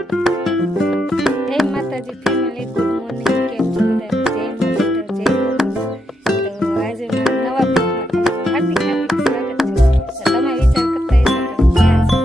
જય માતાજી family, good morning. કેમ છો બધા? જય માતાજી, જય મોર્નિંગ. તો આજે મારા નવા બ્લોગમાં તમારું હાર્દિક હાર્દિક સ્વાગત છે. તો તમે વિચાર કરતા હશો કે ક્યાં છો?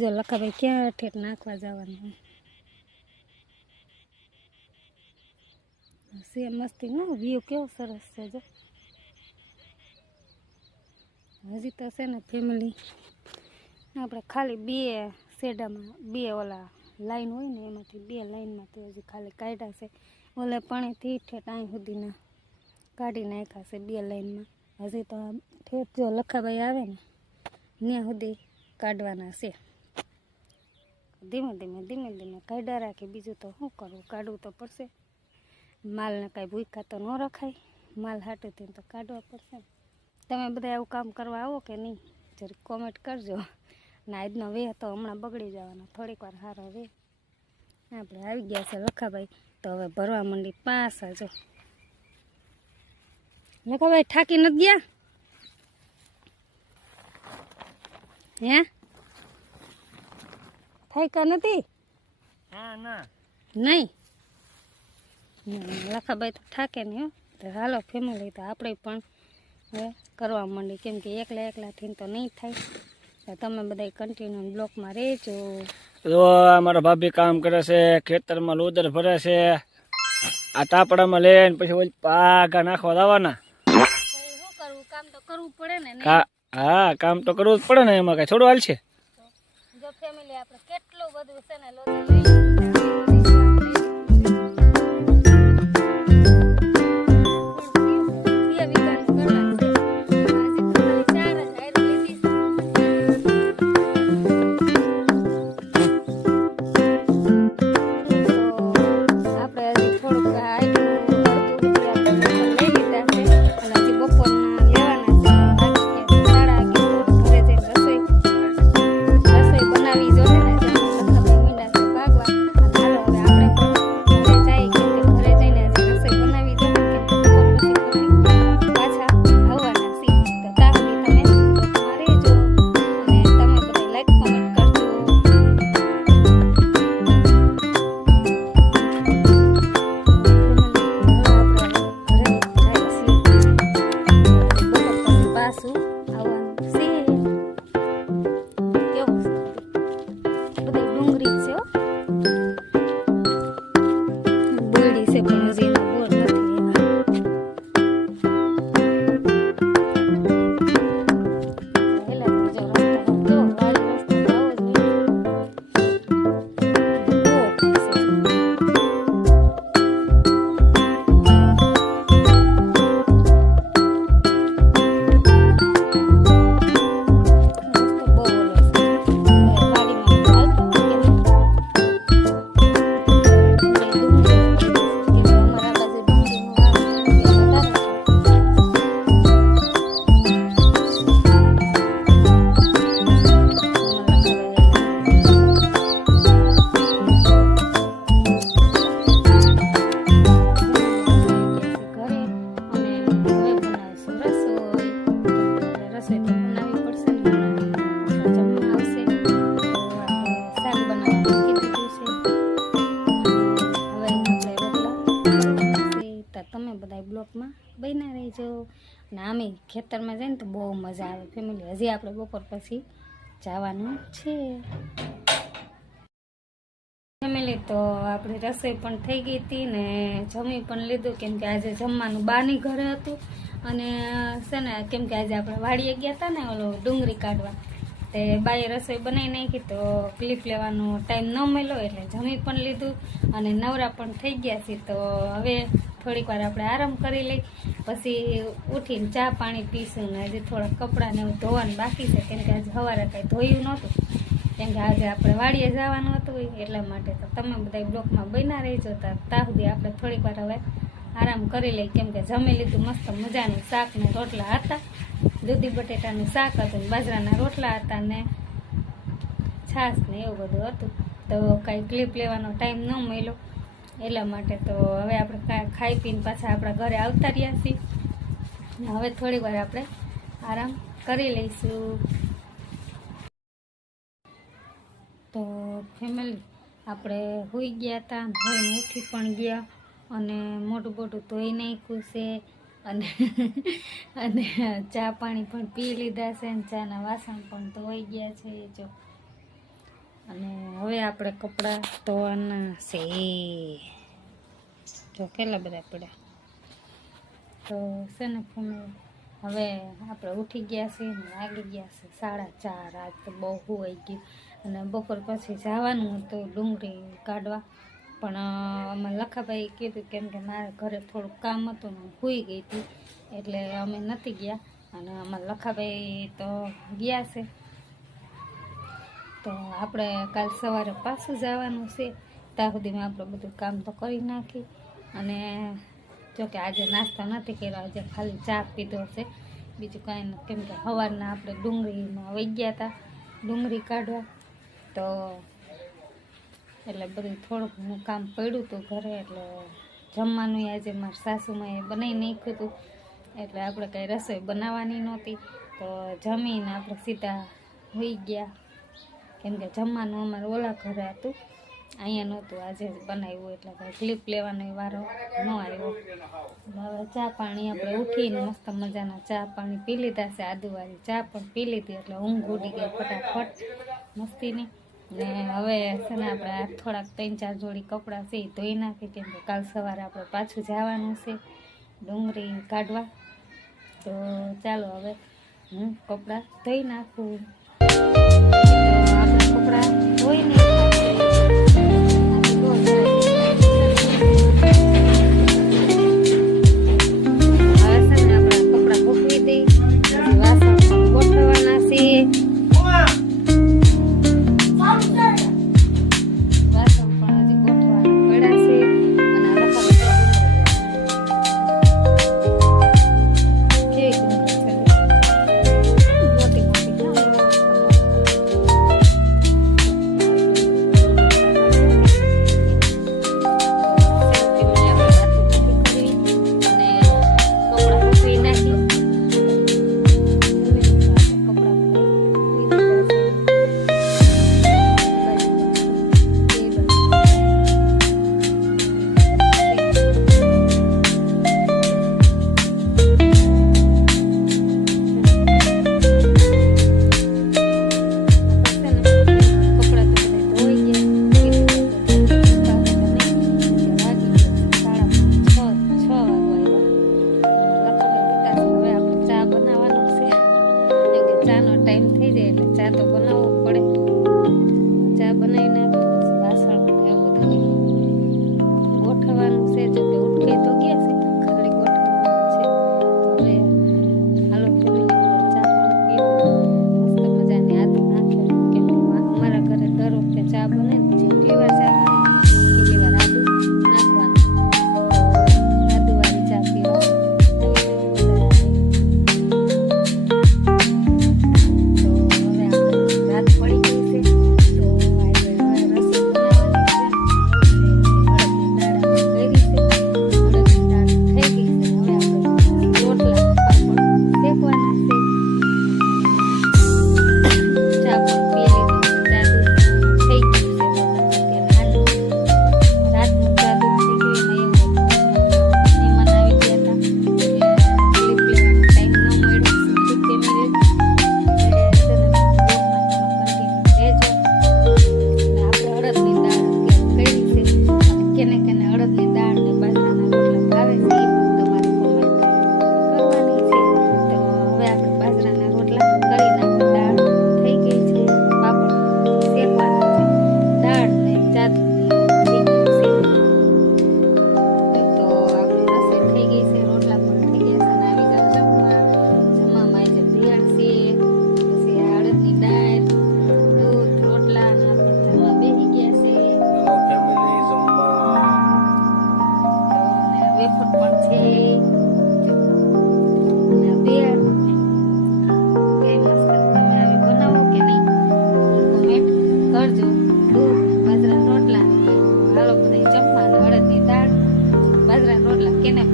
જો લખાભાઈ ક્યાં ઠેઠ નાખવા જવાનું છે. મસ્તી નો વ્યૂ કેવો સરસ છે. જો હજી તો છે ને ફેમિલી આપણે ખાલી બે શેડામાં બે ઓલા લાઈન હોય ને એમાંથી બે લાઈનમાંથી હજી ખાલી કાઢ્યા છે. ઓલા પાણીથી ઠેઠ અહીં સુધીના કાઢી નાખ્યા છે બે લાઈનમાં. હજી તો ઠેઠ જો લખાભાઈ આવે ને ત્યાં સુધી કાઢવાના છે. ધીમે ધીમે કાઢ્યા રાખી. બીજું તો શું કરવું, કાઢવું તો પડશે. માલને કાંઈ ભૂખા તો ન રખાય. માલ હાટું થઈને તો કાઢવા પડશે. તમે બધા એવું કામ કરવા આવો કે નહીં જરી કોમેન્ટ કરજો. ને આજનો વેહ તો હમણાં બગડી જવાનો, થોડીક વાર સારો વેહ. આપણે આવી ગયા છે લખાભાઈ, તો હવે ભરવા માંડી પાછા. જો લખાભાઈ થાકી નથી ગયા? હે થાક્યા નથી? નહીં લખાભાઈ તો થાકે નહીં. તો હાલો ફેમિલી, તો આપણે પણ હવે કરવા માંડી, કેમ કે એકલાથી તો નહીં થાય. તો તમે બધા કન્ટિન્યુ બ્લોકમાં રહેજો. તો અમારા ભાભી કામ કરે છે, ખેતરમાં લોદર ભરે છે. આ ટાપડામાં લઈને પછી ઓલી પાઘા નાખવા જવાના. શું કરવું, કામ તો કરવું પડે ને. હા, કામ તો કરવું જ પડે ને, એમાં કઈ છોડવા હાલ છે. જો ફેમિલી આપણે કેટલું બધું છે ને લોદર ને આમે ખેતરમાં જઈને તો બહુ મજા આવે ફેમિલી. હજી આપણે બપોર પછી જવાનું છે ફેમિલી. તો આપણી રસોઈ પણ થઈ ગઈ હતી ને જમી પણ લીધું, કેમ કે આજે જમવાનું બાની ઘરે હતું. અને છે ને કેમ કે આજે આપણે વાડીએ ગયા હતા ને ઓલો ડુંગળી કાઢવા, તે બાએ રસોઈ બનાવી નાખી તો ક્લિપ લેવાનો ટાઈમ ન મળ્યો, એટલે જમી પણ લીધું અને નવરા પણ થઈ ગયા છે. તો હવે થોડીક વાર આપણે આરામ કરી લઈ, પછી ઉઠીને ચા પાણી પીશું. ને હજી થોડાક કપડાં ને એવું ધોવાનું બાકી છે, કેમ કે આજે સવારે કાંઈ ધોયું નહોતું, કેમ કે આજે આપણે વાડીએ જવાનું હતું એટલા માટે. તો તમે બધા બ્લોકમાં બન્યા રહેજો. ત્યાં સુધી આપણે થોડીક વાર હવે આરામ કરી લઈ, કેમ કે જમી લીધું મસ્ત મજાનું શાક ને રોટલા હતા. દૂધી બટેટાનું શાક હતું ને બાજરાના રોટલા હતા ને છાશ ને એવું બધું હતું. તો કાંઈ ક્લિપ લેવાનો ટાઈમ ન મળ્યો એટલા માટે. તો હવે આપણે ખાઈ પીને પાછા આપણા ઘરે આવતા રહ્યા છીએ. હવે થોડી વાર આપણે આરામ કરી લઈશું. તો ફેમિલી આપણે સૂઈ ગયા હતા, હવે ઉઠી પણ ગયા અને મોટું મોટું ધોઈ નાખ્યું છે અને અને ચા પાણી પણ પી લીધા છે અને ચાના વાસણ પણ ધોઈ ગયા છે જો. અને હવે આપણે કપડાં ધોવાના છે જો, કેટલા બધા પડ્યા. તો છે ને ફેમિલી હવે આપણે ઉઠી ગયા છે ને વાગી ગયા છે 4:30. આજ તો બહુ હોઈ ગયું અને બપોર પછી જવાનું હતું ડુંગળી કાઢવા, પણ અમે લખાભાઈ કીધું કેમ કે મારે ઘરે થોડુંક કામ હતું ને સૂઈ ગઈ હતી એટલે અમે નથી ગયા. અને અમારા લખાભાઈ તો ગયા છે. તો આપણે કાલ સવારે પાછું જવાનું છે. ત્યાં સુધીમાં આપણે બધું કામ તો કરી નાખી. અને જોકે આજે નાસ્તો નથી કર્યો, આજે ખાલી ચા પીધો છે, બીજું કાંઈ નથી. કેમ કે સવારના આપણે ડુંગળીમાં વહી ગયા હતા ડુંગળી કાઢવા, તો એટલે બધું થોડુંક હું કામ પડ્યું હતું ઘરે. એટલે જમવાનું આજે મારા સાસુમાએ બનાવી નાખ્યું હતું, એટલે આપણે કાંઈ રસોઈ બનાવવાની નહોતી. તો જમીને આપણે સીધા હોઈ ગયા, કેમ કે જમવાનું અમારે ઓલા ઘરે હતું, અહીંયા નહોતું આજે બનાવ્યું, એટલે કાંઈ ક્લિપ લેવાનો વારો ન આવ્યો. હવે ચા પાણી આપણે ઉઠીને મસ્ત મજાના ચા પાણી પી લીધા છે, આદુવાળી ચા પણ પી લીધી, એટલે ઊંઘ ઉડી ગઈ ફટાફટ મસ્તીની. ને હવે છે ને આપણે થોડાક 3-4 જોડી કપડાં છે એ ધોઈ નાખી, કેમ કે કાલ સવારે આપણે પાછું જવાનું છે ડુંગળી કાઢવા. તો ચાલો હવે હું કપડાં ધોઈ નાખું. તો આપણે કપડાં ધોઈને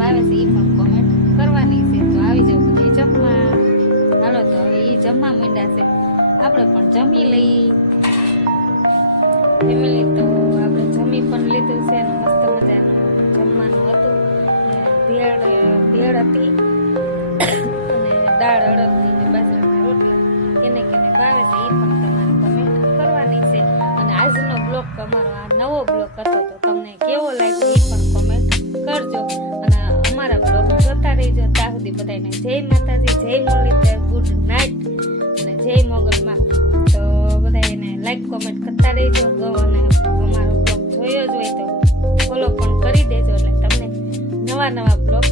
ભાવે છે એ પણ કોમેન્ટ કરવાની છે. તો આવી જાવ બધા જમવા. હાલો તો હવે એ જમવા માંડ્યા છે, આપણે પણ જમી લઈ. ફેમિલી તો આપણે જમી પણ લીધું છે ને મસ્ત મજાનું જમવાનું હતું. ભેળ હતી અને દાળ અડદની ને બાજરાના રોટલા. કેને કેને ભાવે છે એ પણ તમારે કમેન્ટ કરવાની છે. અને આજનો બ્લોગ અમારો આ નવો બ્લોગ હતો તો તમને કેવો લાગ્યો એ પણ કમેન્ટ કરજો. અને અમારા બ્લોગ જોતા રહેજો. ત્યાં સુધી બધાને જય માતાજી, જય મુરલીધર, ગુડ નાઇટ અને જય મોગલમાં. તો બધા એને લાઈક કોમેન્ટ કરતા રહેજો. અને અમારો બ્લોગ જોયો જ હોય તો ફોલો પણ કરી દેજો એટલે તમને નવા નવા બ્લોગ